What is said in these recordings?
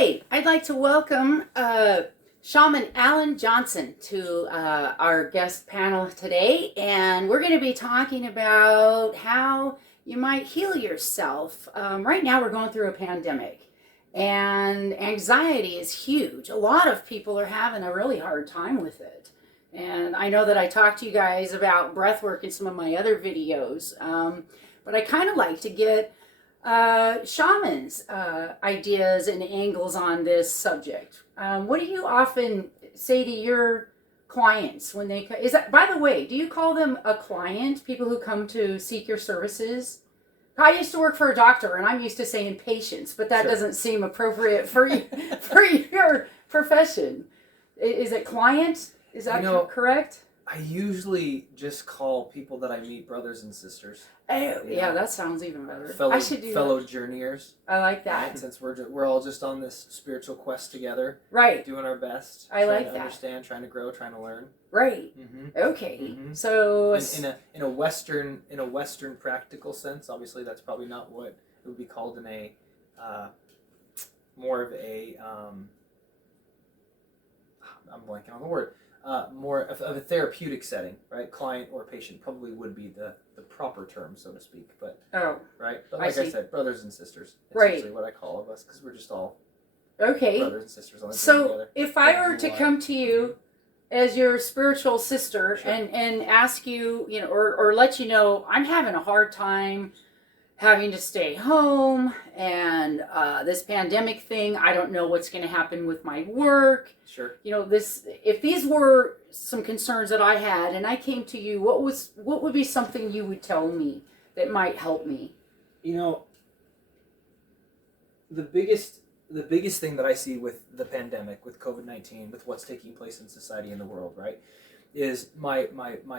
Hi, I'd like to welcome Shaman Allen Johnson to our guest panel today, and we're going to be talking about how you might heal yourself. Right now, we're going through a pandemic, and anxiety is huge. A lot of people are having a really hard time with it. And I know that I talked to you guys about breath work in some of my other videos, but I kind of like to get shamans' ideas and angles on this subject. What do you often say to your clients when they is that? By the way, do you call them a client? People who come to seek your services. I used to work for a doctor, and I'm used to saying patients, but that doesn't seem appropriate for you, for your profession. Is it client? Is that correct? I usually just call people that I meet brothers and sisters. Oh, yeah, that sounds even better. I should do fellow journeyers. I like that. Right? Since we're all just on this spiritual quest together. Right. Doing our best. I like that. Trying to understand, trying to grow, trying to learn. Right. Mm-hmm. Okay. Mm-hmm. So in a Western practical sense, obviously that's probably not what it would be called in a more of a I'm blanking on the word. More of a therapeutic setting, right? Client or patient probably would be the proper term, so to speak. But right, but like I said, brothers and sisters. It's usually what I call of us because we're just all brothers and sisters on the journey together. So if I were to come to you as your spiritual sister and ask you, or let you know, I'm having a hard time having to stay home, and this pandemic thing, I don't know what's going to happen with my work. Sure. If these were some concerns that I had, and I came to you, what would be something you would tell me that might help me? The biggest thing that I see with the pandemic, with COVID-19, with what's taking place in society and the world, right, is my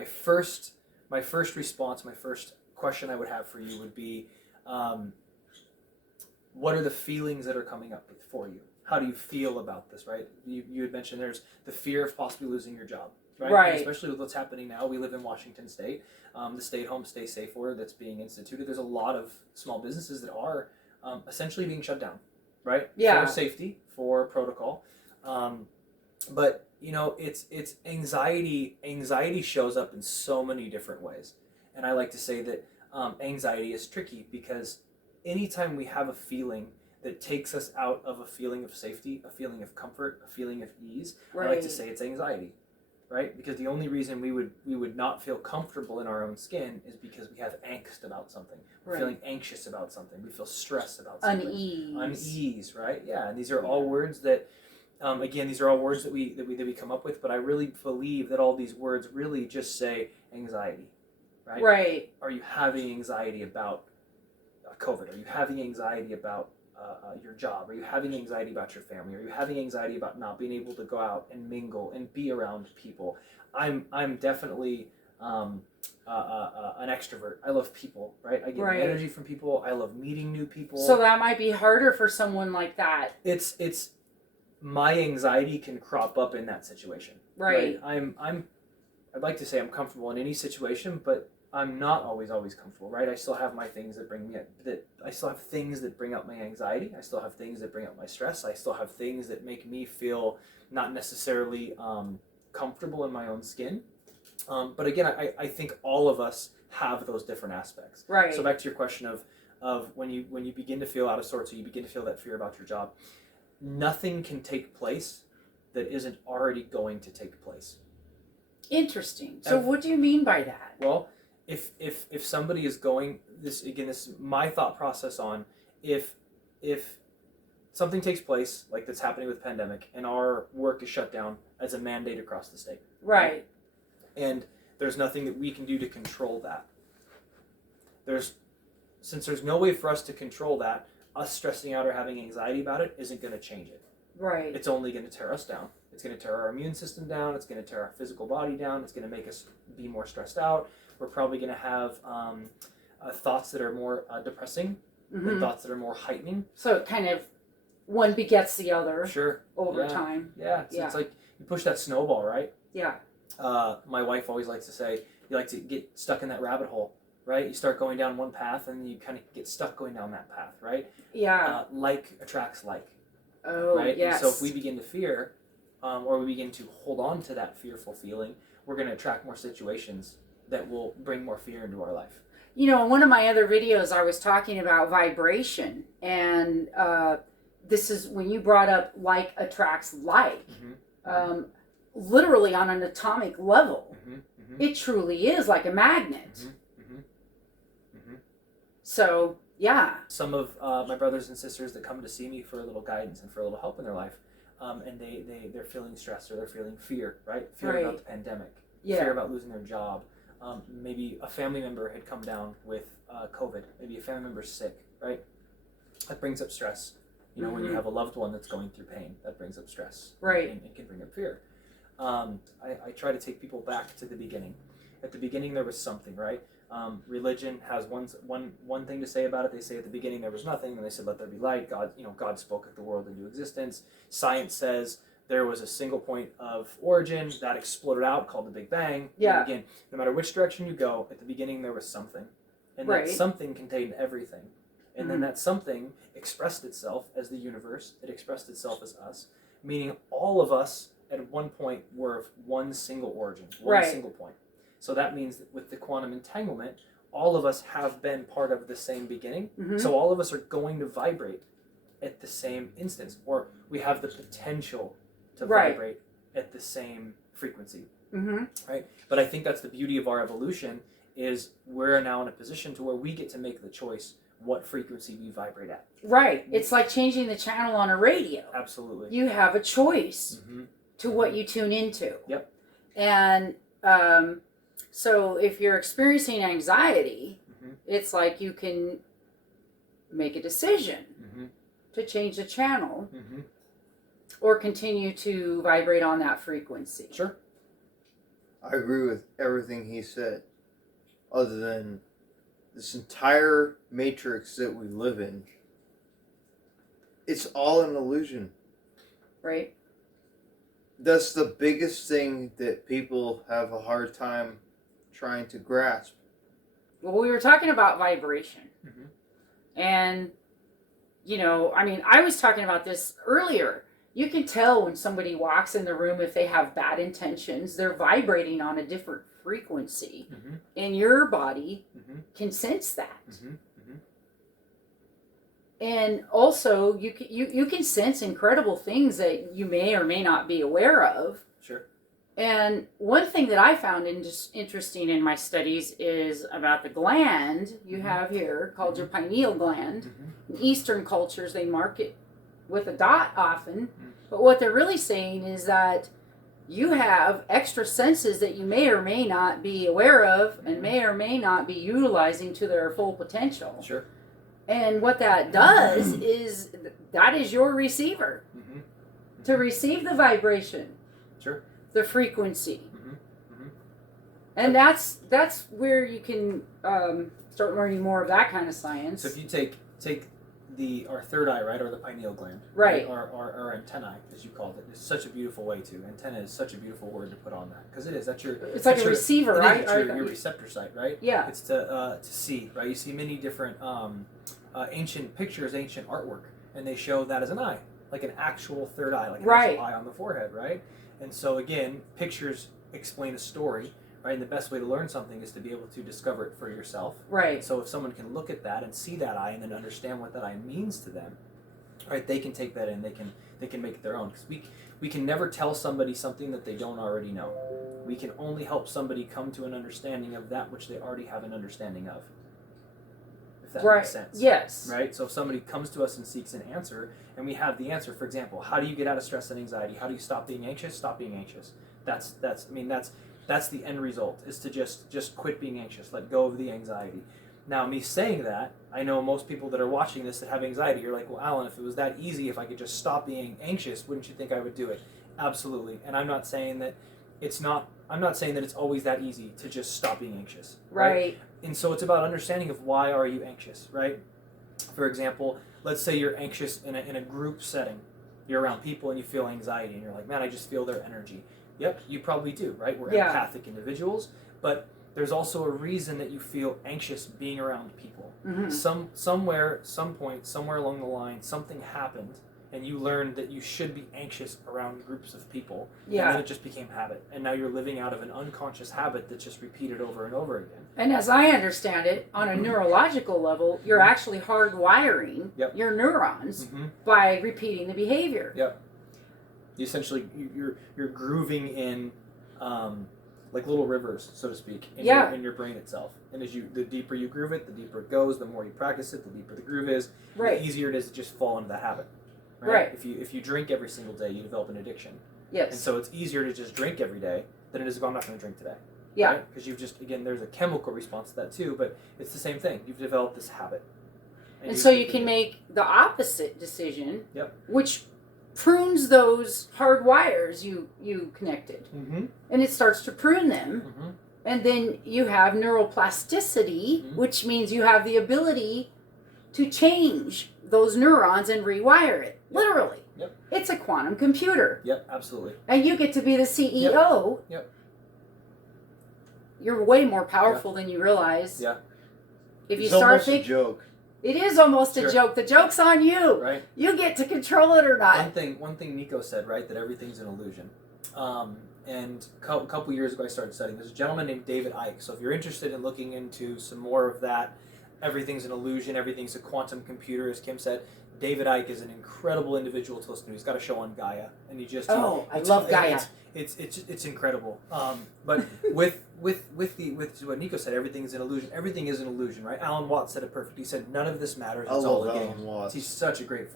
first response, my first question I would have for you would be, what are the feelings that are coming up for you? How do you feel about this, right? You had mentioned there's the fear of possibly losing your job, right? Right. And especially with what's happening now. We live in Washington State. The stay at home, stay safe order that's being instituted. There's a lot of small businesses that are essentially being shut down, right? Yeah. For safety, for protocol. But it's anxiety. Anxiety shows up in so many different ways. And I like to say that anxiety is tricky because anytime we have a feeling that takes us out of a feeling of safety, a feeling of comfort, a feeling of ease, I like to say it's anxiety, right? Because the only reason we would not feel comfortable in our own skin is because we have angst about something. We're feeling anxious about something. We feel stressed about something. Unease, right? Yeah, and these are all words that, again, these are all words that we come up with. But I really believe that all these words really just say anxiety. Right? Right. Are you having anxiety about COVID? Are you having anxiety about your job? Are you having anxiety about your family? Are you having anxiety about not being able to go out and mingle and be around people? I'm definitely an extrovert. I love people, right? I get energy from people. I love meeting new people. So that might be harder for someone like that. It's my anxiety can crop up in that situation. Right. I'd like to say I'm comfortable in any situation, but I'm not always comfortable, right? I still have my things that bring me I still have things that bring out my anxiety. I still have things that bring out my stress. I still have things that make me feel not necessarily comfortable in my own skin. But again, I think all of us have those different aspects. Right. So back to your question of when you begin to feel out of sorts, or you begin to feel that fear about your job, nothing can take place that isn't already going to take place. Interesting. So what do you mean by that? Well, if somebody is going, this is my thought process on if something takes place like that's happening with the pandemic and our work is shut down as a mandate across the state. Right. And there's nothing that we can do to control that. Since there's no way for us to control that, us stressing out or having anxiety about it isn't going to change it. Right. It's only going to tear us down. It's going to tear our immune system down. It's going to tear our physical body down. It's going to make us be more stressed out. We're probably going to have thoughts that are more depressing and thoughts that are more heightening. So it kind of one begets the other. Sure. Over time. Yeah. It's like you push that snowball, right? Yeah. My wife always likes to say, you like to get stuck in that rabbit hole, right? You start going down one path and you kind of get stuck going down that path, right? Yeah. Like attracts like. Oh, right? yes. And so if we begin to fear, or we begin to hold on to that fearful feeling, we're going to attract more situations that will bring more fear into our life. You know, in one of my other videos, I was talking about vibration, and this is when you brought up like attracts like. Mm-hmm. Literally on an atomic level, Mm-hmm. it truly is like a magnet. Mm-hmm. Mm-hmm. So, yeah. Some of my brothers and sisters that come to see me for a little guidance and for a little help in their life, and they're feeling stress or they're feeling fear, right? Fear about the pandemic, fear about losing their job. Maybe a family member had come down with COVID. Maybe a family member's sick, right? That brings up stress. You know, when you have a loved one that's going through pain, that brings up stress. Right. And it can bring up fear. I try to take people back to the beginning. At the beginning, there was something, right? Religion has one thing to say about it. They say at the beginning there was nothing, and they said, "Let there be light." God spoke the world into existence. Science says there was a single point of origin that exploded out, called the Big Bang. Yeah. And again, no matter which direction you go, at the beginning there was something, and that something contained everything, and then that something expressed itself as the universe. It expressed itself as us, meaning all of us at one point were of one single origin, one single point. So that means that with the quantum entanglement, all of us have been part of the same beginning. So all of us are going to vibrate at the same instance, or we have the potential to vibrate at the same frequency. Right? But I think that's the beauty of our evolution, is we're now in a position to where we get to make the choice what frequency we vibrate at. Right. It's like changing the channel on a radio. Absolutely. You have a choice to what you tune into. Yep. And so if you're experiencing anxiety, it's like you can make a decision to change the channel or continue to vibrate on that frequency. Sure. I agree with everything he said, other than this entire matrix that we live in, it's all an illusion. Right. That's the biggest thing that people have a hard time trying to grasp. Well, we were talking about vibration. And, you know, I mean, I was talking about this earlier. You can tell when somebody walks in the room, if they have bad intentions, they're vibrating on a different frequency. And your body can sense that. And also, you can sense incredible things that you may or may not be aware of. Sure. And one thing that I found interesting in my studies is about the gland you have here, called your pineal gland. In Eastern cultures, they mark it with a dot often. But what they're really saying is that you have extra senses that you may or may not be aware of and may or may not be utilizing to their full potential. Sure. And what that does is that is your receiver to receive the vibration, the frequency. And that's where you can start learning more of that kind of science. So if you take our third eye, right, or the pineal gland, right, or antennae, as you called it, it's such a beautiful way to. Antenna is such a beautiful word to put on that, because it is. It's like a receiver, right? It's your receptor site, right? Yeah. It's to see, right? You see many different ancient pictures, ancient artwork, and they show that as an eye, like an actual third eye, like an actual eye on the forehead, right? And so again, pictures explain a story. Right, and the best way to learn something is to be able to discover it for yourself. Right. So if someone can look at that and see that eye and then understand what that eye means to them, right, they can take that in. They can make it their own. Because we can never tell somebody something that they don't already know. We can only help somebody come to an understanding of that which they already have an understanding of. If that makes sense. Yes. Right. So if somebody comes to us and seeks an answer, and we have the answer. For example, how do you get out of stress and anxiety? How do you stop being anxious? Stop being anxious. That's the end result, is to just quit being anxious, let go of the anxiety. Now, me saying that, I know most people that are watching this that have anxiety, you're like, well, Alan, if it was that easy, if I could just stop being anxious, wouldn't you think I would do it? Absolutely. And I'm not saying that it's always that easy to just stop being anxious. Right? And so it's about understanding of why are you anxious, right? For example, let's say you're anxious in a group setting. You're around people and you feel anxiety, and you're like, man, I just feel their energy. Yep, you probably do, right? We're empathic individuals, but there's also a reason that you feel anxious being around people. Some point, somewhere along the line, something happened, and you learned that you should be anxious around groups of people. Yeah. And then it just became habit. And now you're living out of an unconscious habit that's just repeated over and over again. And as I understand it, on a neurological level, you're actually hardwiring your neurons by repeating the behavior. Yep. You essentially, you're grooving in like little rivers, so to speak, in your brain itself. And the deeper you groove it, the deeper it goes. The more you practice it, the deeper the groove is. Right. The easier it is to just fall into the habit. Right. If you drink every single day, you develop an addiction. Yes. And so it's easier to just drink every day than it is to go, I'm not going to drink today. Yeah. Because you've just, again, there's a chemical response to that too, but it's the same thing. You've developed this habit. And so you can make the opposite decision, Yep. which prunes those hard wires you connected. Mm-hmm. And it starts to prune them. Mm-hmm. And then you have neuroplasticity, which means you have the ability to change those neurons and rewire it. Literally. Yep. It's a quantum computer. Yep, absolutely. And you get to be the CEO. Yep. You're way more powerful than you realize. Yeah. If you It's start almost thinking, a joke. it is almost a Sure. joke. The joke's on you. Right. You get to control it or not. One thing Nico said, right, that everything's an illusion. And a couple years ago I started studying. There's a gentleman named David Icke. So if you're interested in looking into some more of that, everything's an illusion, everything's a quantum computer, as Kim said, David Icke is an incredible individual to listen to. He's got a show on Gaia, and I love Gaia. It's incredible. But with what Nico said, everything is an illusion. Everything is an illusion, right? Alan Watts said it perfectly. He said none of this matters. I It's all love a game. Alan Watts. He's such a great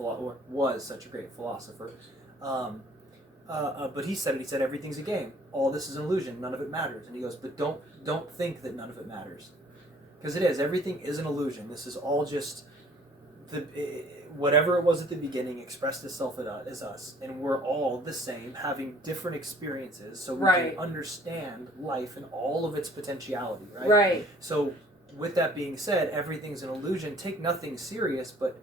was such a great philosopher. But he said everything's a game. All this is an illusion. None of it matters. And he goes, but don't think that none of it matters, because it is. Everything is an illusion. This is all just whatever it was at the beginning expressed itself as us, and we're all the same, having different experiences, so we can understand life and all of its potentiality. Right. Right. So, with that being said, everything's an illusion. Take nothing serious, but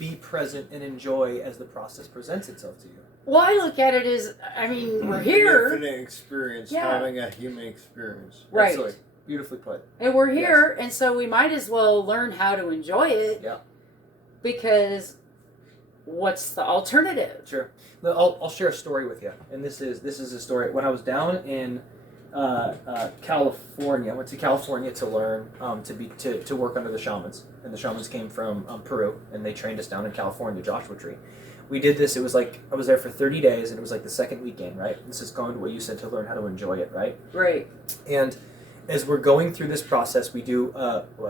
be present and enjoy as the process presents itself to you. Well, I look at it as, I mean, we're here. Infinite experience, having a human experience. Right. Absolutely. Beautifully put. And we're here, and so we might as well learn how to enjoy it. Yeah. Because what's the alternative? Sure. I'll share a story with you, and this is a story. When I was down in California, I went to California to learn to work under the shamans, and the shamans came from Peru, and they trained us down in California, Joshua Tree. We did this. It was like I was there for 30 days, and it was like the second weekend, right? This is going to what you said, to learn how to enjoy it, right? Right. And as we're going through this process, we do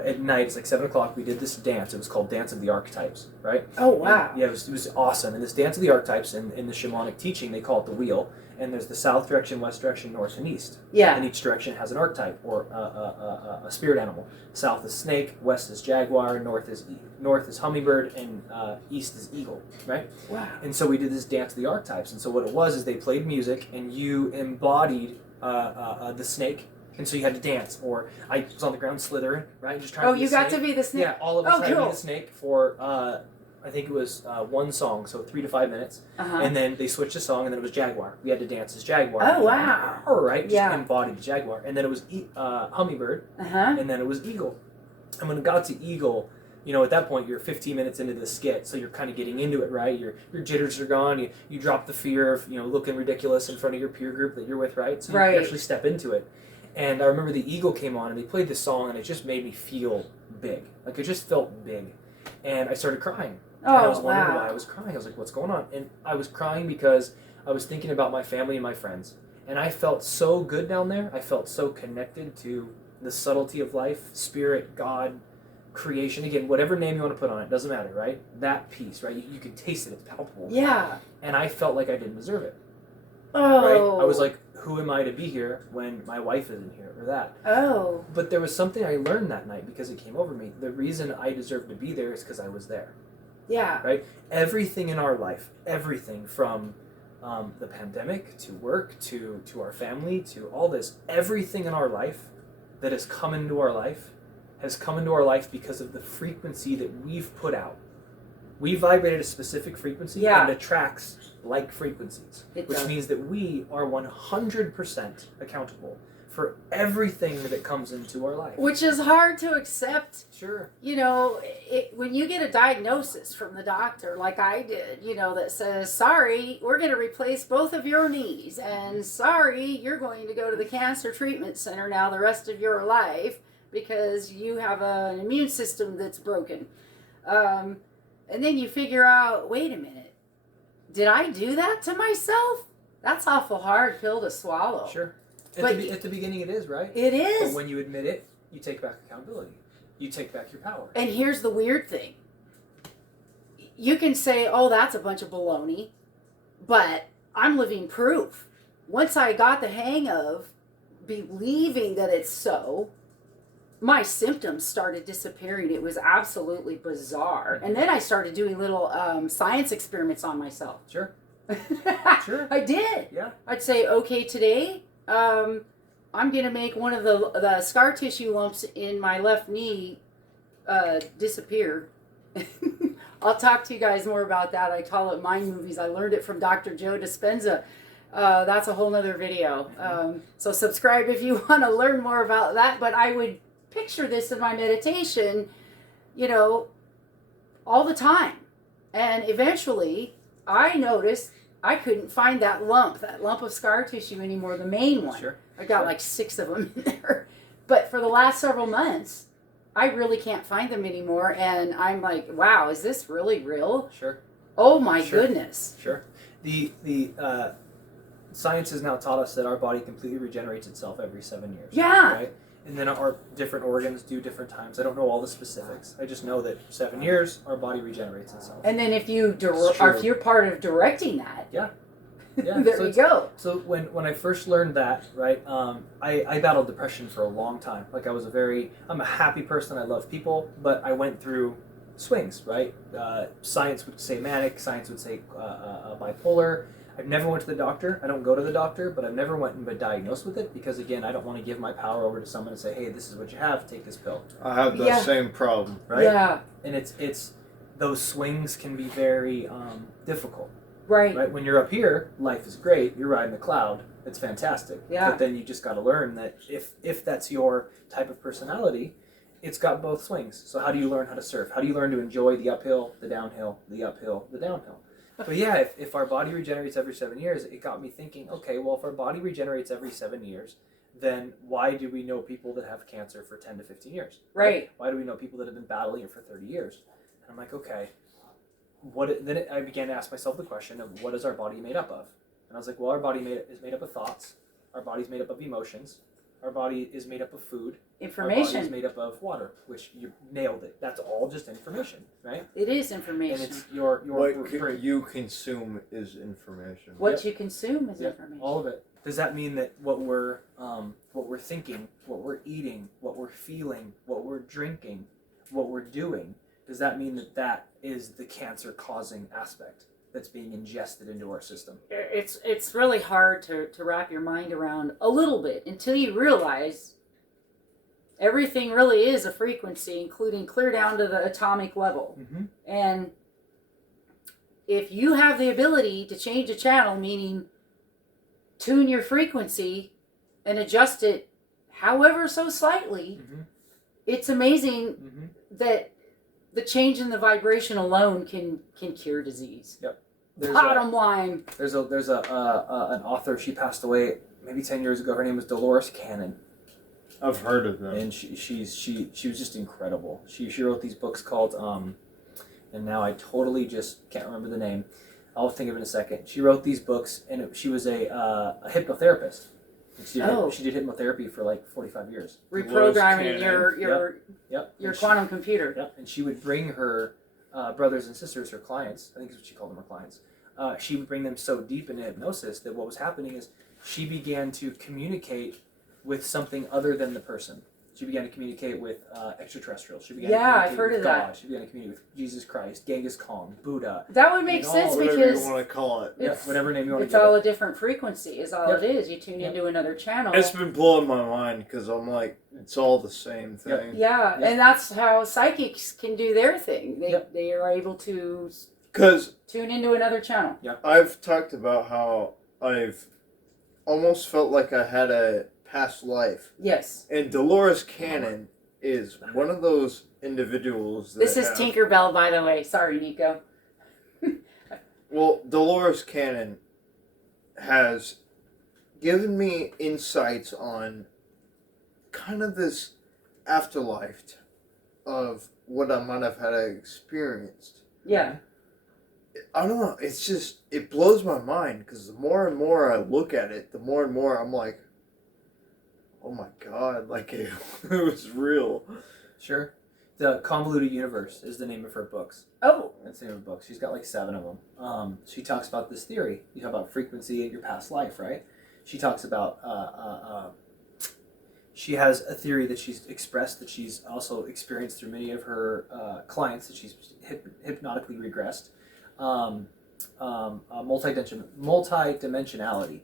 at night. It's like 7 o'clock. We did this dance. It was called Dance of the Archetypes, right? Oh wow! And, yeah, it was awesome. And this Dance of the Archetypes in the shamanic teaching, they call it the wheel. And there's the south direction, west direction, north, and east. Yeah. And each direction has an archetype or a spirit animal. South is snake, west is jaguar, north is hummingbird, and east is eagle. Right. Wow. And so we did this Dance of the Archetypes. And so what it was is they played music, and you embodied the snake. And so you had to dance, or I was on the ground slithering, right? Just trying to be you a got snake. to be the snake? Yeah, all of us had to cool. be the snake for, I think it was one song, so 3 to 5 minutes. Uh-huh. And then they switched the song, and then it was Jaguar. We had to dance as Jaguar. Oh, wow. All right, just embodied the Jaguar. And then it was Hummingbird, Uh-huh. and then it was Eagle. And when it got to Eagle, at that point, you're 15 minutes into the skit, so you're kind of getting into it, right? Your jitters are gone. You drop the fear of, looking ridiculous in front of your peer group that you're with, right? So you can actually step into it. And I remember the Eagle came on, and they played this song, and it just made me feel big. Like, it just felt big. And I started crying. Oh, and I was wondering wow. why I was crying. I was like, what's going on? And I was crying because I was thinking about my family and my friends. And I felt so good down there. I felt so connected to the subtlety of life, spirit, God, creation. Again, whatever name you want to put on it, doesn't matter, right? That piece, right? You can taste it. It's palpable. Yeah. And I felt like I didn't deserve it. Oh. Right? I was like, who am I to be here when my wife isn't here, or that? Oh. But there was something I learned that night because it came over me. The reason I deserve to be there is because I was there. Yeah. Right? Everything in our life, everything from the pandemic to work to our family to all this, everything in our life that has come into our life has come into our life because of the frequency that we've put out. We vibrate at a specific frequency and it attracts like frequencies, which means that we are 100% accountable for everything that comes into our life. Which is hard to accept. Sure. You know, when you get a diagnosis from the doctor, like I did, you know, that says, sorry, we're going to replace both of your knees, and sorry, you're going to go to the cancer treatment center now the rest of your life because you have an immune system that's broken. And then you figure out, wait a minute, did I do that to myself? That's awful hard pill to swallow. Sure. But At the beginning it is, right? It is. But when you admit it, you take back accountability. You take back your power. And here's the weird thing. You can say, oh, that's a bunch of baloney, but I'm living proof. Once I got the hang of believing that it's so, my symptoms started disappearing. It was absolutely bizarre. And then I started doing little science experiments on myself. Sure. Sure. I did. Yeah. I'd say, okay, today I'm going to make one of the scar tissue lumps in my left knee disappear. I'll talk to you guys more about that. I call it mind movies. I learned it from Dr. Joe Dispenza. That's a whole nother video. So subscribe if you want to learn more about that. But I would picture this in my meditation, you know, all the time. And eventually I noticed I couldn't find that lump of scar tissue anymore, the main one. Sure. I got like 6 of them in there. But for the last several months, I really can't find them anymore. And I'm like, wow, is this really real? Sure. Oh my Sure. goodness. Sure. The science has now taught us that our body completely regenerates itself every 7 years. Yeah. Right? And then our different organs do different times. I don't know all the specifics. I just know that 7 years, our body regenerates itself. And then if It's true. if you're part of directing that, Yeah. there So you go. So when I first learned that, right, I battled depression for a long time. Like I'm a happy person. I love people, but I went through swings, right? Science would say manic. Science would say bipolar. I've never went to the doctor. I don't go to the doctor, but I've never went and been diagnosed with it because, again, I don't want to give my power over to someone and say, hey, this is what you have. Take this pill. I have that Yeah. same problem. Right? Yeah. And it's those swings can be very difficult. Right. Right? When you're up here, life is great. You're riding the cloud. It's fantastic. Yeah. But then you just got to learn that if that's your type of personality, it's got both swings. So how do you learn how to surf? How do you learn to enjoy the uphill, the downhill, the uphill, the downhill? But yeah, if our body regenerates every 7 years, it got me thinking, okay, well, if our body regenerates every 7 years, then why do we know people that have cancer for 10 to 15 years? Right. Why do we know people that have been battling it for 30 years? And I'm like, okay, I began to ask myself the question of what is our body made up of? And I was like, well, our body is made up of thoughts. Our body's made up of emotions. Our body is made up of food. Our body is Information. made up of water, which you nailed it. That's all just information, right? It is And information. it's your What you consume is information. What Yep. you consume is Yep, information. all of it. Does that mean that what we're thinking, what we're eating, what we're feeling, what we're drinking, what we're doing, does that mean that is the cancer-causing aspect that's being ingested into our system? It's really hard to wrap your mind around a little bit until you realize everything really is a frequency, including clear down to the atomic level. Mm-hmm. And if you have the ability to change a channel, meaning tune your frequency and adjust it however so slightly, Mm-hmm. it's amazing Mm-hmm. that the change in the vibration alone can cure disease. There's Bottom line. There's an author. She passed away maybe 10 years ago. Her name was Dolores Cannon, I've heard of them. and she was just incredible. She wrote these books called and now I totally just can't remember the name. I'll think of it in a second. She wrote these books, and she was a hypnotherapist. And she did hypnotherapy for like 45 years. Reprogramming your Yep. quantum computer. Yep. And she would bring her brothers and sisters, her clients, I think is what she called them, her clients. She would bring them so deep into hypnosis that what was happening is she began to communicate with something other than the person. She began to communicate with extraterrestrials. She began to communicate I've heard with of God. that. She began to communicate with Jesus Christ, Genghis Khan, Buddha. That would make sense Whatever because you want to call it. Yeah, whatever name you want to it's give all it. a different frequency is all Yep. it is. You tune Yep. into another channel. It's been blowing my mind because I'm like, it's all the same thing. Yeah, Yep. and that's how psychics can do their thing. Yep. They are able to Because tune into another channel. I've talked about how I've almost felt like I had a past life. Yes. And Dolores Cannon is one of those individuals that This is Tinkerbell, by the way. Sorry, Nico. Well, Dolores Cannon has given me insights on kind of this afterlife of what I might have had experienced. Yeah. I don't know. It's just, it blows my mind because the more and more I look at it, the more and more I'm like, oh my God, like it was real. Sure. The Convoluted Universe is the name of her books. Oh. That's the name of the book. She's got like 7 of them. She talks about this theory. You talk about frequency in your past life, right? She talks about, she has a theory that she's expressed that she's also experienced through many of her clients that she's hypnotically regressed. Multi-dimensionality,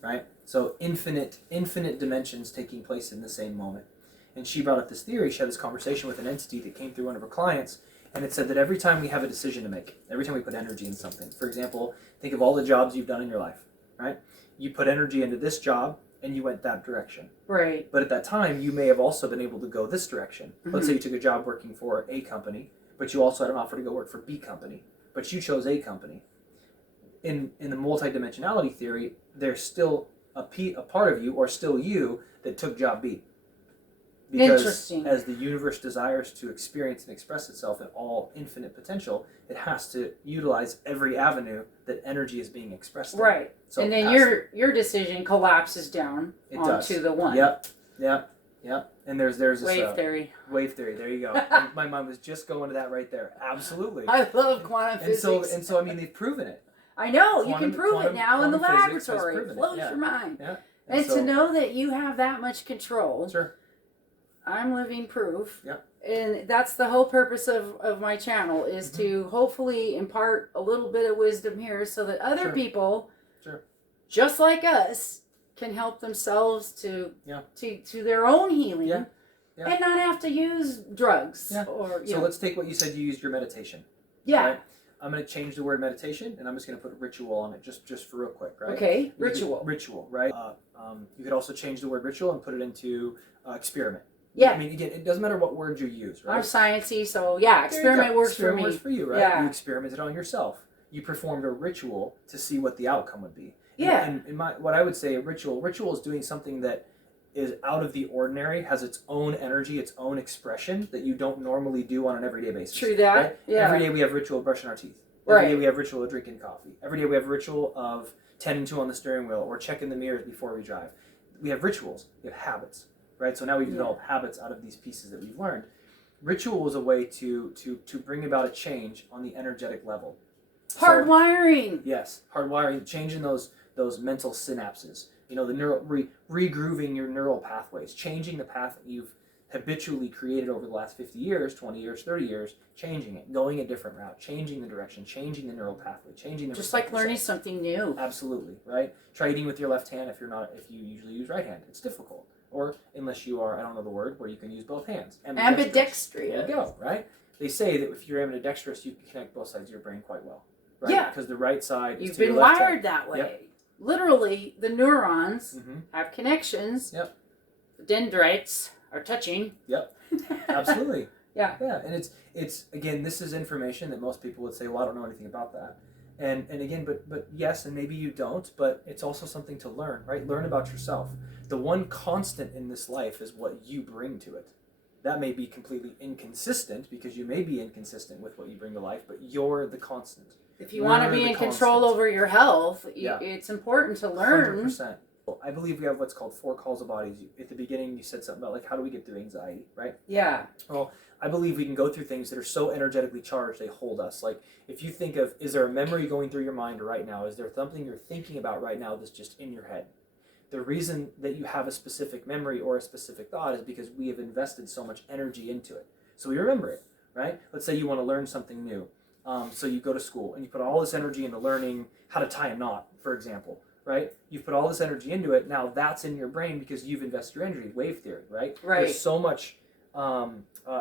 right? So infinite dimensions taking place in the same moment. And she brought up this theory. She had this conversation with an entity that came through one of her clients, and it said that every time we have a decision to make, every time we put energy in something, for example, think of all the jobs you've done in your life, right? You put energy into this job, and you went that direction. Right. But at that time, you may have also been able to go this direction. Mm-hmm. Let's say you took a job working for A company, but you also had an offer to go work for B company, but you chose A company. In the multidimensionality theory, there's still a part of you, or still you, that took job B. Because Interesting. as the universe desires to experience and express itself in all infinite potential, it has to utilize every avenue that energy is being expressed in. Right. So and then your decision collapses down onto the one. Yep. And there's this wave theory. Wave theory. There you go. My mind was just going to that right there. Absolutely. I love quantum physics. And so I mean, they've proven it. I know. You can prove it now in the laboratory. It blows Yeah. your mind. Yeah. And to know that you have that much control. Sure. I'm living proof. Yep. And that's the whole purpose of my channel, is to hopefully impart a little bit of wisdom here so that other people, just like us, can help themselves to their own healing and not have to use drugs. Yeah. So let's take what you said. You used your meditation. Yeah. Right? I'm going to change the word meditation, and I'm just going to put ritual on it just for real quick, right? Okay, ritual. Ritual, right? You could also change the word ritual and put it into experiment. Yeah. I mean, again, it doesn't matter what word you use, right? I'm sciencey, so yeah, experiment works for me. Works for you, right? Yeah. You experimented on yourself. You performed a ritual to see what the outcome would be. Yeah. And what I would say, a ritual is doing something that is out of the ordinary, has its own energy, its own expression that you don't normally do on an everyday basis. True that. Right? Yeah. Every day we have ritual of brushing our teeth. Every day we have ritual of drinking coffee. Every day we have ritual of tending to on the steering wheel or checking the mirrors before we drive. We have rituals. We have habits. Right, so now we've developed habits out of these pieces that we've learned. Ritual is a way to bring about a change on the energetic level. Hardwiring. Yes, hardwiring, changing those mental synapses. You know, the regrooving your neural pathways, changing the path that you've habitually created over the last 50 years, 20 years, 30 years, changing it, going a different route, changing the direction, changing the neural pathway, changing the just like learning something new. Absolutely, right? Try eating with your left hand if you usually use right hand. It's difficult. Or unless you are, I don't know the word, where you can use both hands. Ambidextrous. There you go, right? They say that if you're ambidextrous, you can connect both sides of your brain quite well. Right? Yeah. Because the right side is You've to your been left wired side. that way. Yep. Literally, the neurons Mm-hmm. have connections. Yep. The dendrites are touching. Yep. Absolutely. Yeah. Yeah. And it's again, this is information that most people would say, well, I don't know anything about that. And again, but yes, and maybe you don't, but it's also something to learn, right? Learn about yourself. The one constant in this life is what you bring to it. That may be completely inconsistent because you may be inconsistent with what you bring to life, but you're the constant. If you want to be in control over your health, it's important to learn. 100%. I believe we have what's called 4 calls of bodies. At the beginning, you said something about like, how do we get through anxiety, right? Yeah. Well, I believe we can go through things that are so energetically charged, they hold us. Like, if you think of, is there a memory going through your mind right now? Is there something you're thinking about right now that's just in your head? The reason that you have a specific memory or a specific thought is because we have invested so much energy into it. So we remember it, right? Let's say you want to learn something new. So you go to school and you put all this energy into learning how to tie a knot, for example, right? You've put all this energy into it. Now that's in your brain because you've invested your energy. Wave theory, right? Right. There's so much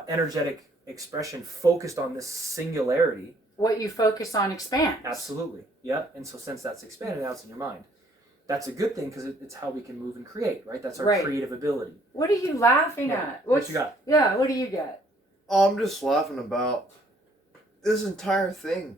energetic expression focused on this singularity. What you focus on expands. Absolutely. Yep. And so since that's expanded, now it's in your mind. That's a good thing because it's how we can move and create, right? That's our Right. creative ability. What are you laughing Yeah. at? What you got? Yeah, what do you got? I'm just laughing about this entire thing.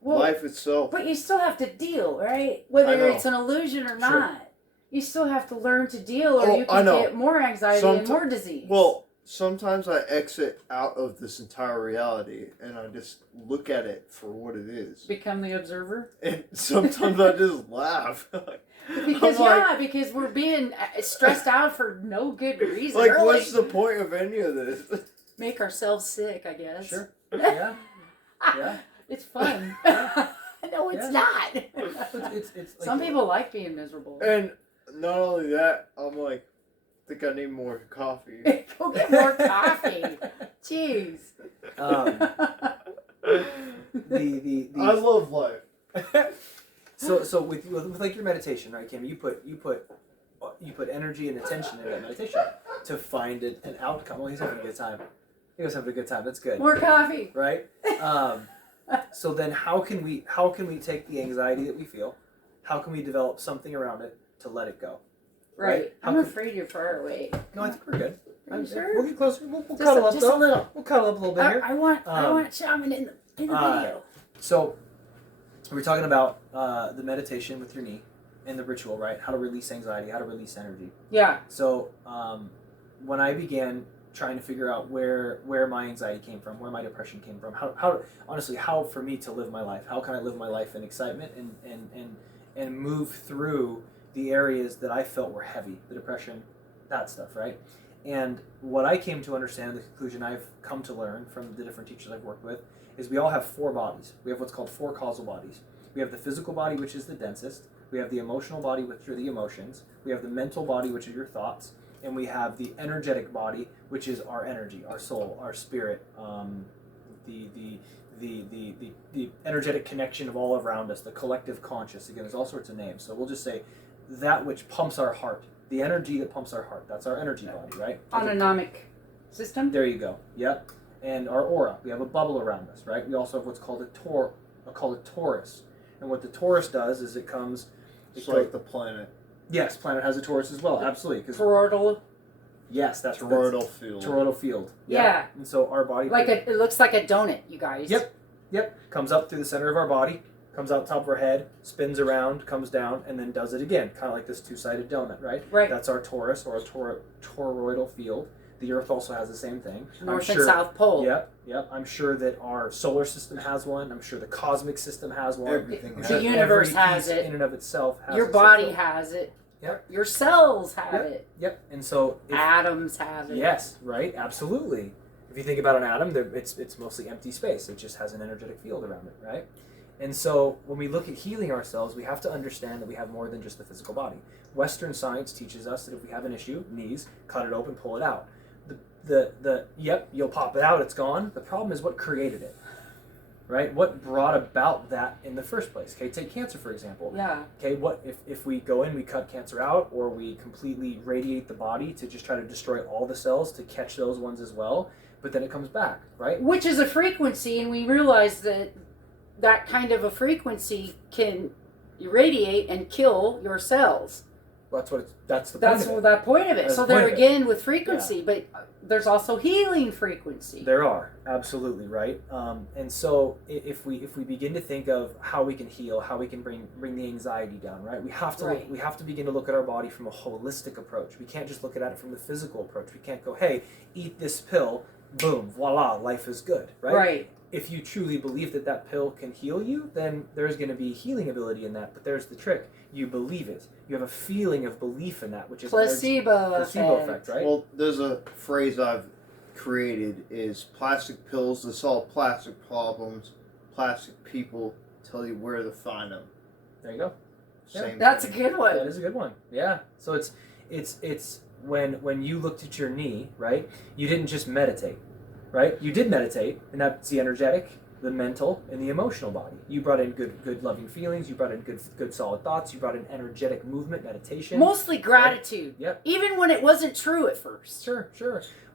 Well, Life itself. but you still have to deal, right? I Whether know. it's an illusion or Sure. not. You still have to learn to deal, or Oh, you I can know. get more anxiety and more disease. Well, sometimes I exit out of this entire reality and I just look at it for what it is. Become the observer. And sometimes I just laugh. Because I'm like, because we're being stressed out for no good reason. like, really. what's the point of any of this? Make ourselves sick, I guess. Sure. Yeah. Yeah. It's fun. No, it's Yeah. not. It's like, Some people like being miserable. And not only that, I'm like, I think I need more coffee. Go get more coffee. Jeez. The I love life. so with like your meditation, right, Kim? You put energy and attention in that meditation to find an outcome. Well, he's having a good time. He was having a good time. That's good. More coffee. Right? So then how can we take the anxiety that we feel? How can we develop something around it to let it go? Right. How I'm can- afraid you're far away. No, I think we're good. Are you sure? We'll get closer. We'll Just cuddle up just though. a little. We'll cuddle up a little bit here. I want Shaman in the video. So we're talking about the meditation with your knee and the ritual, right? How to release anxiety, how to release energy. Yeah. So when I began trying to figure out where my anxiety came from, where my depression came from, how honestly, how for me to live my life, how can I live my life in excitement and move through the areas that I felt were heavy, the depression, that stuff, right? And what I came to understand, the conclusion I've come to learn from the different teachers I've worked with, is we all have 4 bodies. We have what's called 4 causal bodies. We have the physical body, which is the densest. We have the emotional body, which are the emotions. We have the mental body, which are your thoughts. And we have the energetic body, which is our energy, our soul, our spirit, the energetic connection of all around us, the collective conscious. Again, there's all sorts of names. So we'll just say that which pumps our heart, the energy that pumps our heart. That's our energy body, right? Autonomic system. There you go. Yep. And our aura. We have a bubble around us, right? We also have what's called a torus. And what the torus does is it comes. It's like the planet. Yes, planet has a torus as well. Absolutely. Toroidal. Yes, that's Toroidal field. Toroidal field. Yeah. And so our body. It looks like a donut, you guys. Yep. Comes up through the center of our body, comes out top of our head, spins around, comes down, and then does it again. Kind of like this 2-sided donut, right? Right. That's our torus or a toroidal field. The Earth also has the same thing. North and South Pole. Yep. I'm sure that our solar system has one. I'm sure the cosmic system has one. Everything The has universe Every has piece it. in and of itself has Your a body system. has it. Yep. Your cells have it. Yep. And so Atoms have it. yes, right, absolutely. If you think about an atom, it's mostly empty space. It just has an energetic field around it, right? And so when we look at healing ourselves, we have to understand that we have more than just the physical body. Western science teaches us that if we have an issue, knees, cut it open, pull it out. Yep, you'll pop it out, it's gone. The problem is what created it, right? What brought about that in the first place? Okay, take cancer, for example. Yeah. Okay, what if we go in, we cut cancer out, or we completely radiate the body to just try to destroy all the cells to catch those ones as well, but then it comes back, right? Which is a frequency, and we realize that kind of a frequency can irradiate and kill your cells. That's the point That's of it. that point of it. That's So the point there of it. again with frequency, but there's also healing frequency. There are, absolutely, right? And so if we begin to think of how we can heal, how we can bring the anxiety down, right? We have to Right. we have to begin to look at our body from a holistic approach. We can't just look at it from the physical approach. We can't go, hey, eat this pill, boom, voila, life is good, right? Right. If you truly believe that pill can heal you, then there's going to be healing ability in that. But there's the trick. You believe it. You have a feeling of belief in that, which is Placebo effect, right? Well, there's a phrase I've created is plastic pills that solve plastic problems. Plastic people tell you where to find them. There you go. Same That's a thing. good one. That is a good one. Yeah. So it's when you looked at your knee, right? You didn't just meditate, right? You did meditate, and that's the energetic, the mental, and the emotional body. You brought in good loving feelings. You brought in good solid thoughts. You brought in energetic movement, meditation. Mostly gratitude. Yep. Even when it wasn't true at first. Sure.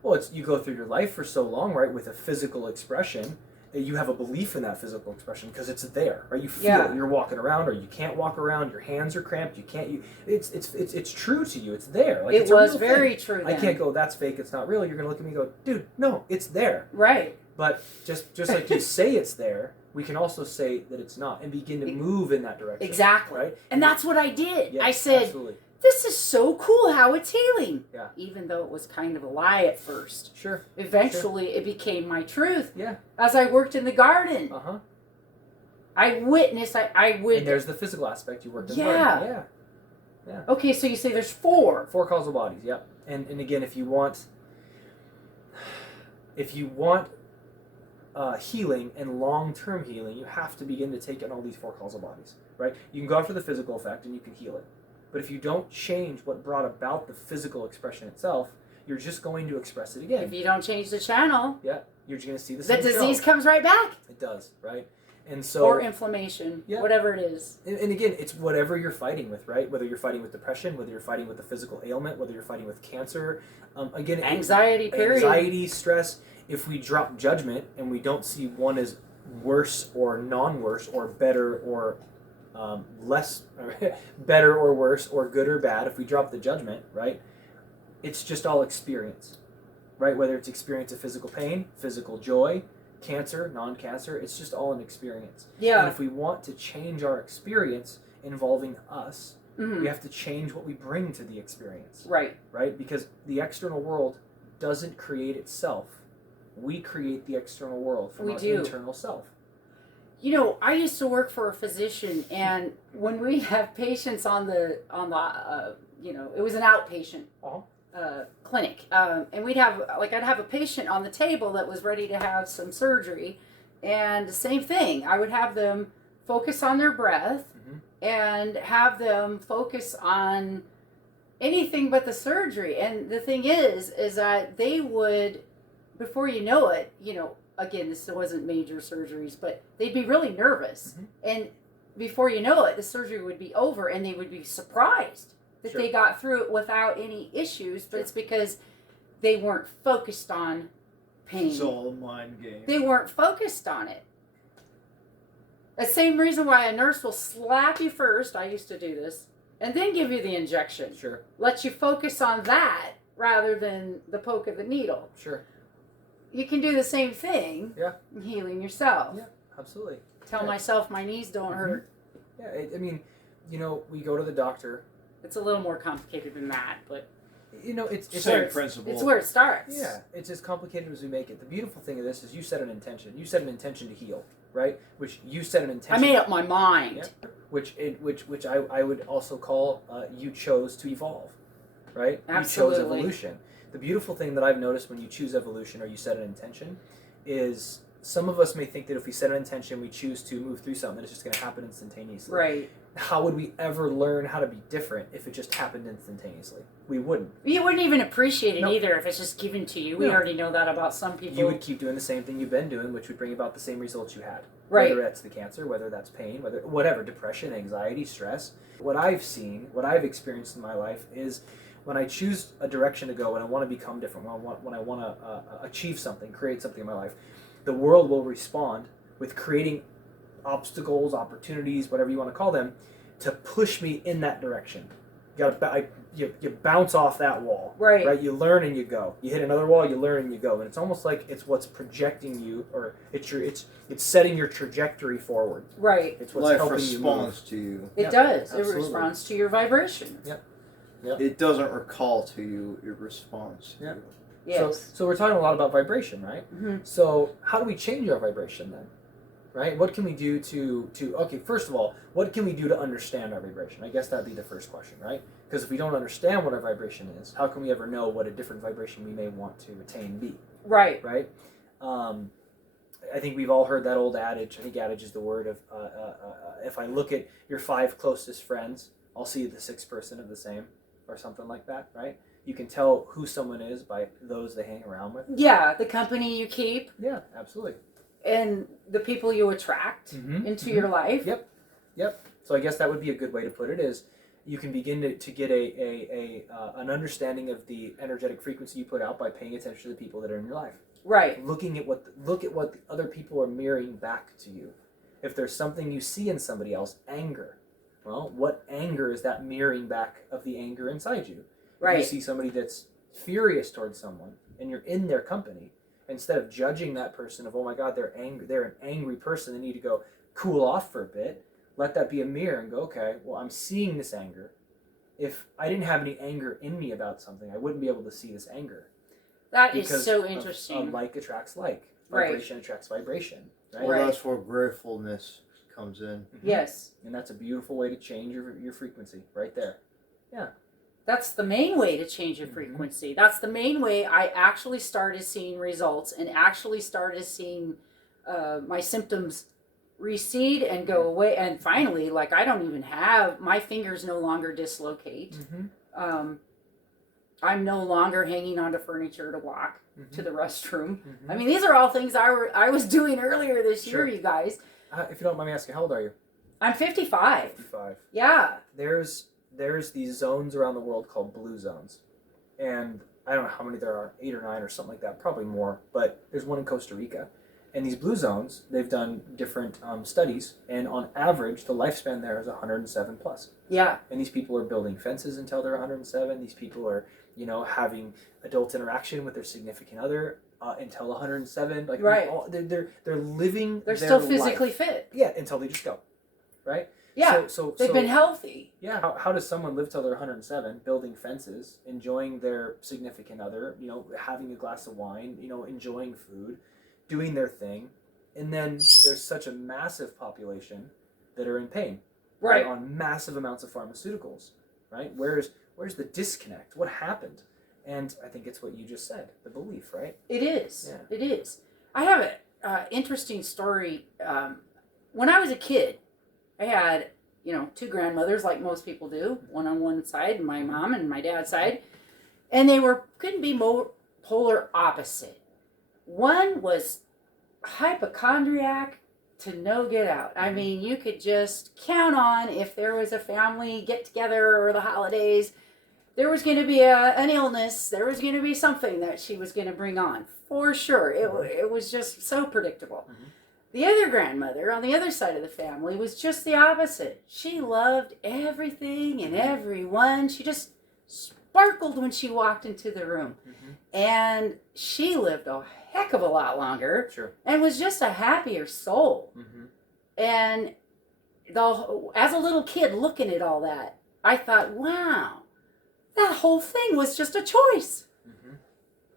Well, you go through your life for so long, right, with a physical expression, you have a belief in that physical expression because it's there, right? You feel Yeah. it. You're walking around, or you can't walk around. Your hands are cramped. You can't. It's true to you. It's there. Like, It it's a was real very thing. true I then. can't go, that's fake. It's not real. You're gonna look at me and go, dude, no, it's there. Right. But just like you say it's there, we can also say that it's not and begin to move in that direction. Exactly. Right. And that's what I did. Yeah, I said, absolutely. this is so cool how it's healing. Yeah. Even though it was kind of a lie at first. Sure. Eventually, it became my truth. Yeah. As I worked in the garden, I witnessed, I would... And there's the physical aspect. You worked in the Yeah. garden. Yeah. Okay, so you say there's 4. 4 causal bodies. Yep. And again, if you want healing and long-term healing, you have to begin to take in all these 4 causal bodies, right? You can go after the physical effect and you can heal it. But if you don't change what brought about the physical expression itself, you're just going to express it again. If you don't change the channel, You're just going to see the the same disease show. comes right back. It does, right? And so, Or inflammation, whatever it is. and again, it's whatever you're fighting with, right? Whether you're fighting with depression, whether you're fighting with a physical ailment, whether you're fighting with cancer, again, Anxiety, period. Anxiety, stress. If we drop judgment and we don't see one as worse or non-worse or better or less, better or worse or good or bad, if we drop the judgment, right, it's just all experience, right? Whether it's experience of physical pain, physical joy, cancer, non-cancer, it's just all an experience. Yeah. And if we want to change our experience involving us, Mhm. we have to change what we bring to the experience, Right. right? Because the external world doesn't create itself. We create the external world from We our do. internal self. You know, I used to work for a physician, and when we have patients on the it was an outpatient clinic, and we'd have I'd have a patient on the table that was ready to have some surgery, and the same thing. I would have them focus on their breath and have them focus on anything but the surgery. And the thing is that they would, before you know it, again, this wasn't major surgeries, but they'd be really nervous. And before you know it, the surgery would be over and they would be surprised that they got through it without any issues, but it's because they weren't focused on pain. It's all a mind game. They weren't focused on it. The same reason why a nurse will slap you first, I used to do this, and then give you the injection. Sure. Let you focus on that rather than the poke of the needle. Sure. You can do the same thing. Yeah. In healing yourself. Yeah, absolutely. Tell myself my knees don't hurt. Yeah, I mean, we go to the doctor. It's a little more complicated than that, but it's Same principle. it's where it starts. Yeah, it's as complicated as we make it. The beautiful thing of this is you set an intention. You set an intention to heal, right? Which you set an intention. I made up my mind. Yeah. Which I would also call you chose to evolve, right? Absolutely. You chose evolution. The beautiful thing that I've noticed when you choose evolution or you set an intention is some of us may think that if we set an intention, we choose to move through something, it's just going to happen instantaneously. Right. How would we ever learn how to be different if it just happened instantaneously? We wouldn't. You wouldn't even appreciate it No. either if it's just given to you. We No. already know that about some people. You would keep doing the same thing you've been doing, which would bring about the same results you had. Right. Whether that's the cancer, whether that's pain, whatever, depression, anxiety, stress. What I've seen, what I've experienced in my life is when I choose a direction to go and I want to become different, when I want to achieve something, create something in my life, the world will respond with creating obstacles, opportunities, whatever you want to call them, to push me in that direction. You bounce off that wall, Right. You learn and you go. You hit another wall, you learn and you go. And it's almost like it's what's projecting you, or it's setting your trajectory forward. Right. It's what's Life helping responds to you. It Yep, does. absolutely. It responds to your vibration. Yep. It doesn't recall to you, it responds to Yeah. you. Yes. So we're talking a lot about vibration, right? So how do we change our vibration then? Right? What can we do to okay, first of all, what can we do to understand our vibration? I guess that'd be the first question, right? Because if we don't understand what our vibration is, how can we ever know what a different vibration we may want to attain be? Right. Right? I think we've all heard that old adage. I think adage is the word of if I look at your 5 closest friends, I'll see the 6th person of the same, or something like that, right? You can tell who someone is by those they hang around with. Yeah, the company you keep Yeah, absolutely. and the people you attract into your life. Yep. So I guess that would be a good way to put it is you can begin to get an understanding of the energetic frequency you put out by paying attention to the people that are in your life. Right. Look at what the other people are mirroring back to you. If there's something you see in somebody else, anger. Well, what anger is that mirroring back of the anger inside you? Right. If you see somebody that's furious towards someone and you're in their company, instead of judging that person of, oh my God, they're angry, they're an angry person, they need to go cool off for a bit, let that be a mirror and go, okay, well, I'm seeing this anger. If I didn't have any anger in me about something, I wouldn't be able to see this anger. That is so interesting. Like attracts like. Right. Vibration attracts vibration. Right? Well, Right. that's where gratefulness comes in. Yes. And that's a beautiful way to change your frequency right there. Yeah. That's the main way to change your frequency. That's the main way I actually started seeing results and actually started seeing my symptoms recede and go away. And finally, like, I don't even have, my fingers no longer dislocate. I'm no longer hanging onto furniture to walk to the restroom. I mean, these are all things I was doing earlier this year, you guys. If you don't mind me asking, how old are you? I'm 55. 55. Yeah. There's these zones around the world called blue zones. And I don't know how many there are, 8 or 9 or something like that, probably more. But there's one in Costa Rica. And these blue zones, they've done different studies. And on average, the lifespan there is 107 plus. Yeah. And these people are building fences until they're 107. These people are, having adult interaction with their significant other until 107. Like, right. They're living. They're their still physically life. fit. Yeah, until they just go, right? Yeah. So they've been healthy. Yeah. How does someone live till they're 107, building fences, enjoying their significant other, having a glass of wine, enjoying food, doing their thing, and then there's such a massive population that are in pain, right? On massive amounts of pharmaceuticals, right? Where's the disconnect? What happened? And I think it's what you just said, the belief, right? It is. Yeah. It is. I have an interesting story. When I was a kid, I had, 2 grandmothers, like most people do, one on one side, my mom and my dad's side, and they couldn't be more polar opposite. One was hypochondriac to no get out. I mean, you could just count on, if there was a family get together or the holidays, there was going to be an illness, there was going to be something that she was going to bring on, for sure. It was just so predictable. The other grandmother on the other side of the family was just the opposite. She loved everything and everyone. She just sparkled when she walked into the room. And she lived a heck of a lot longer. Sure. And was just a happier soul. And as a little kid looking at all that, I thought, wow, that whole thing was just a choice.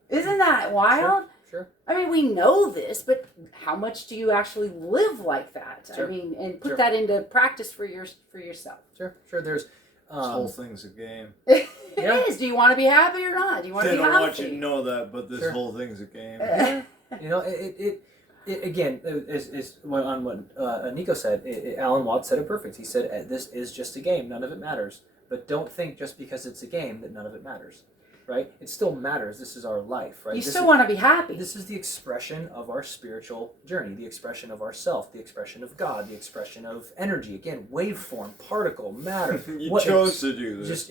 Isn't that wild? Sure. I mean, we know this, but how much do you actually live like that? Sure. I mean, and put that into practice for yourself. Sure. There's This whole thing's a game. It is. Do you want to be happy or not? Do you want to They be don't healthy? want you to know that, but this whole thing's a game. it again is on what Nico said. Alan Watts said it perfect. He said, "This is just a game. None of it matters. But don't think just because it's a game that none of it matters, right? It still matters. This is our life, right? You still want to be happy. This is the expression of our spiritual journey, the expression of ourself, the expression of God, the expression of energy. Again, waveform, particle, matter. You chose to do this. Just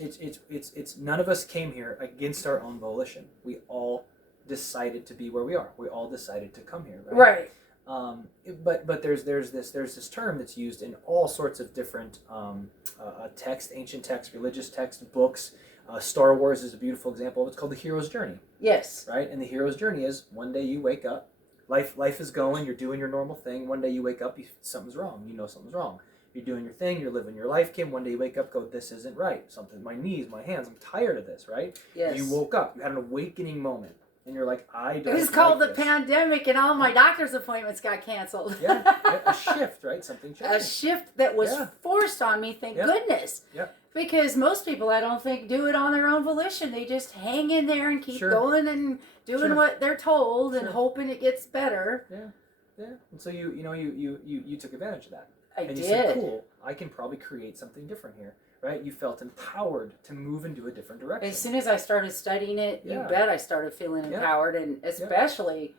it's none of us came here against our own volition. We all decided to be where we are. We all decided to come here, right? But there's this term that's used in all sorts of different text, ancient text, religious text, books. Star Wars is a beautiful example. It's called the hero's journey. Yes. Right? And the hero's journey is one day you wake up, life is going, you're doing your normal thing. One day you wake up, something's wrong. You know something's wrong. You're doing your thing, you're living your life, Kim. One day you wake up, go, this isn't right. Something, my knees, my hands, I'm tired of this, right? Yes. You woke up, you had an awakening moment. And you're like, I don't. It was called like the pandemic, and all my doctor's appointments got canceled. a shift, right? Something changed. A shift that was forced on me, thank goodness. Because most people, I don't think, do it on their own volition. They just hang in there and keep going and doing what they're told and hoping it gets better. Yeah. And so you took advantage of that. I did. You said, cool, I can probably create something different here. Right? You felt empowered to move into a different direction. As soon as I started studying it, you bet I started feeling empowered, and especially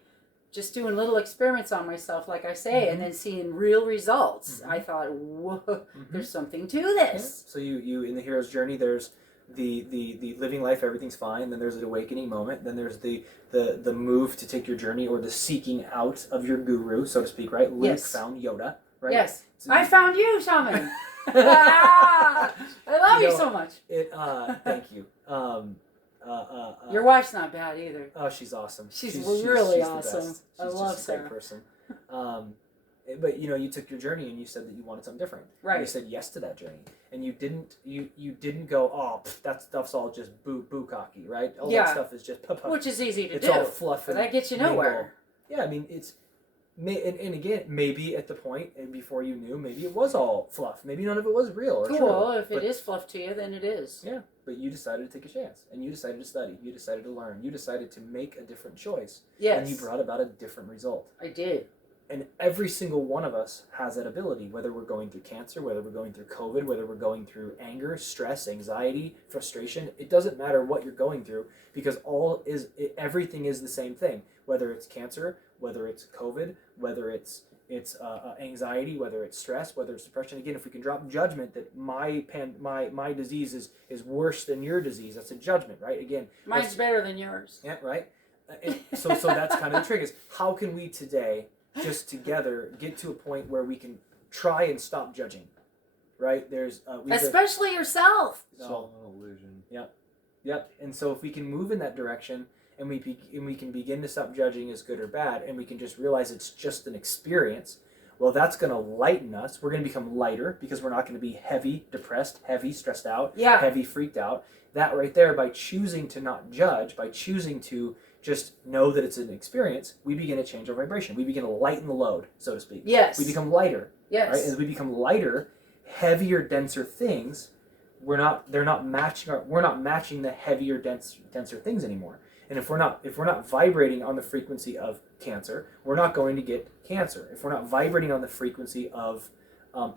just doing little experiments on myself, like I say, and then seeing real results. I thought, whoa, there's something to this. So you in the hero's journey, there's the living life, everything's fine. Then there's an awakening moment. Then there's the move to take your journey, or the seeking out of your guru, so to speak, right? Luke found Yoda, right? Yes. So I found you, Shaman. I love you so much. Thank you. Your wife's not bad either. Oh, she's awesome. She's really the awesome. best. I She's love just a great Sarah. person. But you took your journey and you said that you wanted something different. Right. You said yes to that journey, and you didn't go, oh, that stuff's all just bukkake, right? All that stuff is just which is easy to it's do. all fluff. But that gets you nowhere. Mingle. Yeah, I mean and again, maybe at the point and before you knew, maybe it was all fluff. Maybe none of it was real or cool. true. If it is fluff to you, then it is. Yeah, but you decided to take a chance, and you decided to study. You decided to learn. You decided to make a different choice. Yes. And you brought about a different result. I did. And every single one of us has that ability, whether we're going through cancer, whether we're going through COVID, whether we're going through anger, stress, anxiety, frustration. It doesn't matter what you're going through, because everything is the same thing. Whether it's cancer, whether it's COVID, whether it's anxiety, whether it's stress, whether it's depression. Again, if we can drop judgment that my disease is worse than your disease, that's a judgment, right? Again, mine's better than yours. Yeah, right. So that's kind of the trick, is how can we today just together get to a point where we can try and stop judging, right? There's especially yourself. It's all an illusion. Yep. And so if we can move in that direction, and we can begin to stop judging as good or bad, and we can just realize it's just an experience, well, that's going to lighten us. We're going to become lighter, because we're not going to be heavy depressed, heavy stressed out, heavy freaked out. That right there, by choosing to not judge, by choosing to just know that it's an experience, we begin to change our vibration. We begin to lighten the load, so to speak. Yes. We become lighter. Yes. Right? As we become lighter, heavier, denser things, we're not matching the heavier, denser things anymore. And if we're not vibrating on the frequency of cancer, we're not going to get cancer. If we're not vibrating on the frequency of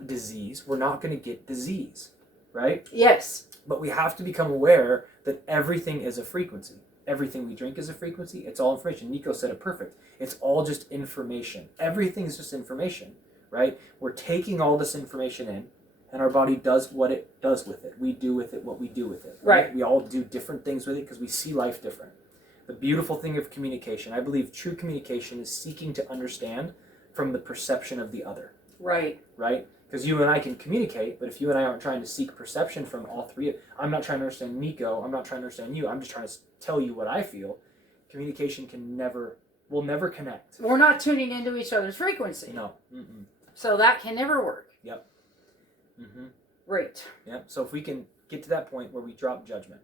disease, we're not going to get disease, right? Yes. But we have to become aware that everything is a frequency. Everything we drink is a frequency. It's all information. Nico said it perfect. It's all just information. Everything's just information, right? We're taking all this information in, and our body does what it does with it. We do with it what we do with it. Right. We all do different things with it because we see life different. The beautiful thing of communication, I believe true communication is seeking to understand from the perception of the other. Right. Right? Because you and I can communicate, but if you and I aren't trying to seek perception from all three, I'm not trying to understand Nico, I'm not trying to understand you, I'm just trying to tell you what I feel, communication will never connect. We're not tuning into each other's frequency. No. Mm-mm. So that can never work. Yep. Mm-hmm. Right. Yep. So if we can get to that point where we drop judgment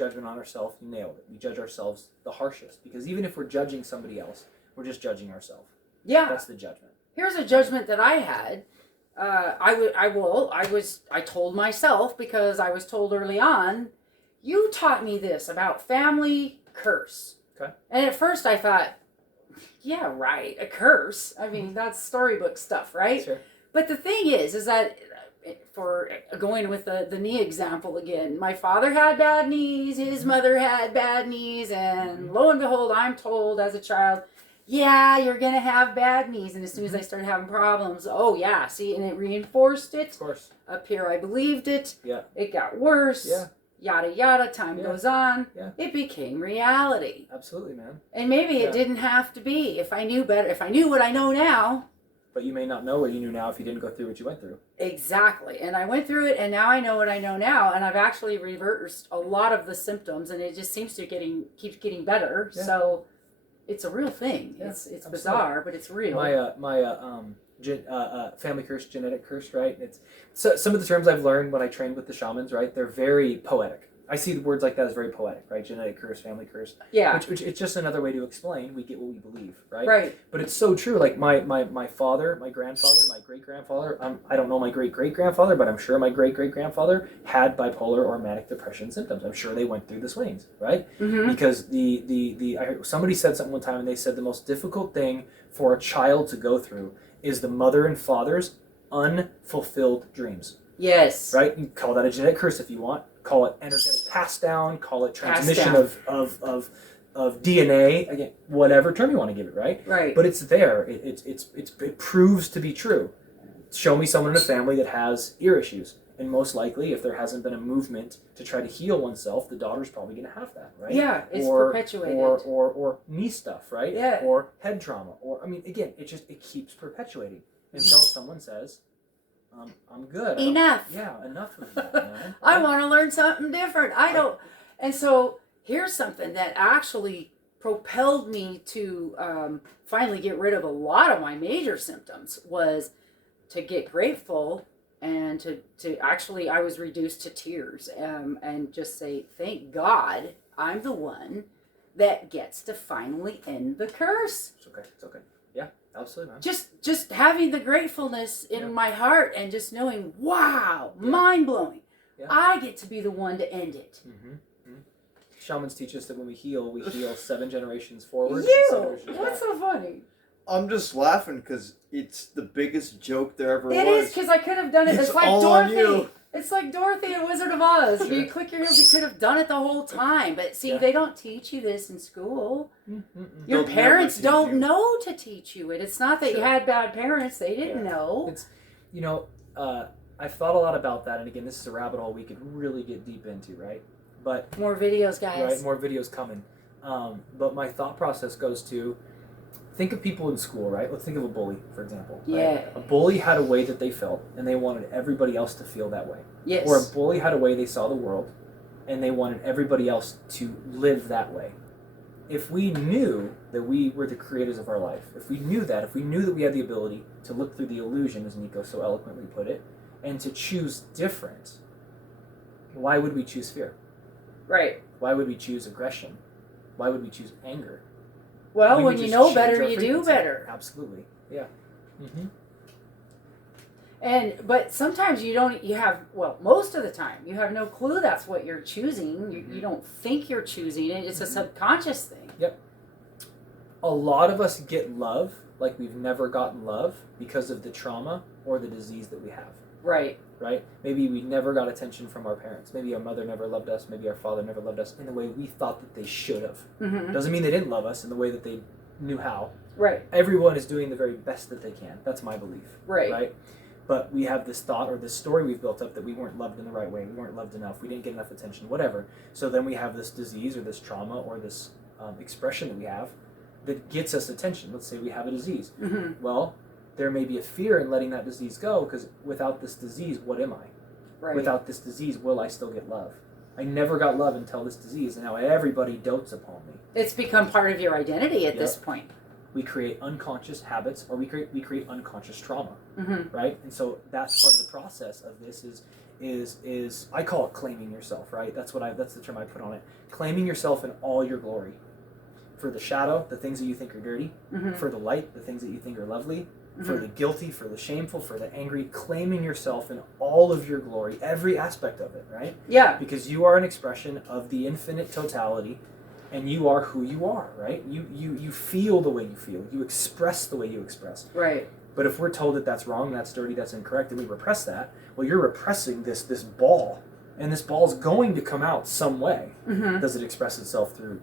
on ourselves, you nailed it. We judge ourselves the harshest, because even if we're judging somebody else, we're just judging ourselves. Yeah. That's the judgment. Here's a judgment that I had. I told myself, because I was told early on, you taught me this about family curse. Okay. And at first I thought, yeah, right, a curse. I mean, that's storybook stuff, right? Sure. But the thing is that, for going with the knee example again, my father had bad knees, his mother had bad knees, and lo and behold, I'm told as a child, yeah, you're going to have bad knees. And as soon as I started having problems, oh yeah, see, and it reinforced it. Of course. Up here I believed it. Yeah. It got worse. Yeah. Yada yada, time goes on. Yeah. It became reality. Absolutely, man. And maybe it didn't have to be. If I knew better, if I knew what I know now. But you may not know what you knew now if you didn't go through what you went through. Exactly. And I went through it, and now I know what I know now, and I've actually reversed a lot of the symptoms, and it just seems to keeps getting better. Yeah. So it's a real thing. Yeah, it's bizarre, but it's real. My family curse, genetic curse, right? It's some of the terms I've learned when I trained with the shamans, right? They're very poetic. I see the words like that as very poetic, right? Genetic curse, family curse. Yeah. Which it's just another way to explain we get what we believe, right? Right. But it's so true. Like my father, my grandfather, my great-grandfather, I don't know my great-great-grandfather, but I'm sure my great-great-grandfather had bipolar or manic depression symptoms. I'm sure they went through the swings, right? Mm-hmm. Because I heard somebody said something one time, and they said the most difficult thing for a child to go through is the mother and father's unfulfilled dreams. Yes. Right? You call that a genetic curse if you want. Call it energetic pass down. Call it transmission of DNA. Again, whatever term you want to give it. Right. Right. But it's there. It proves to be true. Show me someone in a family that has ear issues. And most likely, if there hasn't been a movement to try to heal oneself, the daughter's probably going to have that, right? Yeah, it's perpetuated. Or knee stuff, right? Yeah. Or head trauma. Or, I mean, again, it keeps perpetuating until someone says, I'm good. Enough. Enough of that, man. I want to learn something different. I don't. And so here's something that actually propelled me to finally get rid of a lot of my major symptoms was to get grateful and to actually, I was reduced to tears and just say, thank God I'm the one that gets to finally end the curse. It's okay. Yeah, absolutely, man. Just having the gratefulness in my heart and just knowing, wow, mind-blowing. Yeah. I get to be the one to end it. Shamans teach us that when we heal 7 generations forward. What's so funny? I'm just laughing because it's the biggest joke there ever was. It is, because I could have done it. It's like all Dorothy. on you. It's like Dorothy and Wizard of Oz. Sure. You click your heels, you could have done it the whole time. But see, they don't teach you this in school. Your parents don't know to teach you it. It's not that you had bad parents. They didn't know. It's, I've thought a lot about that. And again, this is a rabbit hole we could really get deep into, right? But more videos, guys. Right, more videos coming. But my thought process goes to, think of people in school, right? Let's think of a bully, for example. Yeah. Right? A bully had a way that they felt, and they wanted everybody else to feel that way. Yes. Or a bully had a way they saw the world, and they wanted everybody else to live that way. If we knew that we were the creators of our life, if we knew that we had the ability to look through the illusion, as Nico so eloquently put it, and to choose different, why would we choose fear? Right. Why would we choose aggression? Why would we choose anger? Well, when you know better, you do better. Absolutely. Yeah. But sometimes most of the time, you have no clue that's what you're choosing. You don't think you're choosing it. It's a subconscious thing. Yep. A lot of us get love like we've never gotten love because of the trauma or the disease that we have. Right. Right? Maybe we never got attention from our parents. Maybe our mother never loved us. Maybe our father never loved us in the way we thought that they should have. Doesn't mean they didn't love us in the way that they knew how. Right. Everyone is doing the very best that they can. That's my belief. Right. But we have this thought or this story we've built up that we weren't loved in the right way. We weren't loved enough. We didn't get enough attention, whatever. So then we have this disease or this trauma or this expression that we have that gets us attention. Let's say we have a disease. Well, there may be a fear in letting that disease go because without this disease, what am I? Right. Without this disease, will I still get love? I never got love until this disease, and now everybody dotes upon me. It's become part of your identity at this point. We create unconscious habits, or we create unconscious trauma, right? And so that's part of the process of this is I call it claiming yourself, right? That's the term I put on it. Claiming yourself in all your glory. For the shadow, the things that you think are dirty. For the light, the things that you think are lovely. For the guilty, for the shameful, for the angry, claiming yourself in all of your glory, every aspect of it, right? Yeah. Because you are an expression of the infinite totality, and you are who you are, right? You feel the way you feel. You express the way you express. Right. But if we're told that that's wrong, that's dirty, that's incorrect, and we repress that, well, you're repressing this ball, and this ball's going to come out some way. Does it express itself through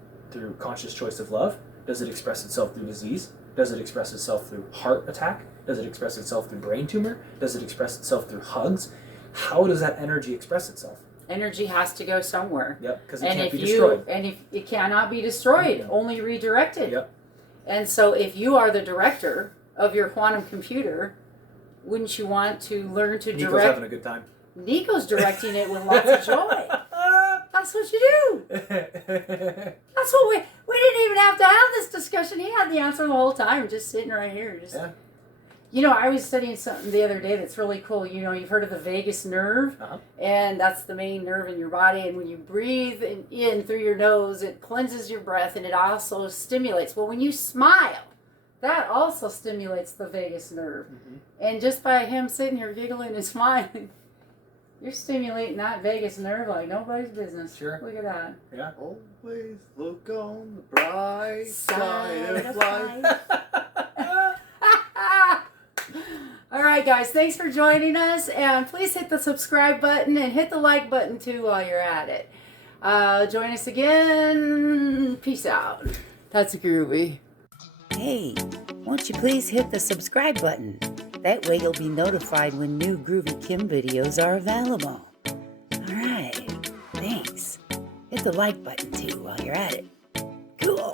conscious choice of love? Does it express itself through disease? Does it express itself through heart attack? Does it express itself through brain tumor? Does it express itself through hugs? How does that energy express itself? Energy has to go somewhere. Yep, because it can't be destroyed. And if it cannot be destroyed, only redirected. Yep. And so if you are the director of your quantum computer, wouldn't you want to learn to direct? Nico's having a good time. Nico's directing it with lots of joy. That's what you do. That's what we didn't even have to have this discussion. He had the answer the whole time, just sitting right here. I was studying something the other day that's really cool. You've heard of the vagus nerve, and that's the main nerve in your body. And when you breathe in through your nose, it cleanses your breath, and it also stimulates. Well, when you smile, that also stimulates the vagus nerve. And just by him sitting here giggling and smiling, you're stimulating that vagus nerve like nobody's business. Sure. Look at that. Yeah. Always look on the bright side of life. All right, guys. Thanks for joining us. And please hit the subscribe button and hit the like button, too, while you're at it. Join us again. Peace out. That's groovy. Hey, won't you please hit the subscribe button? That way you'll be notified when new Groovy Kim videos are available. Alright, thanks. Hit the like button too while you're at it. Cool.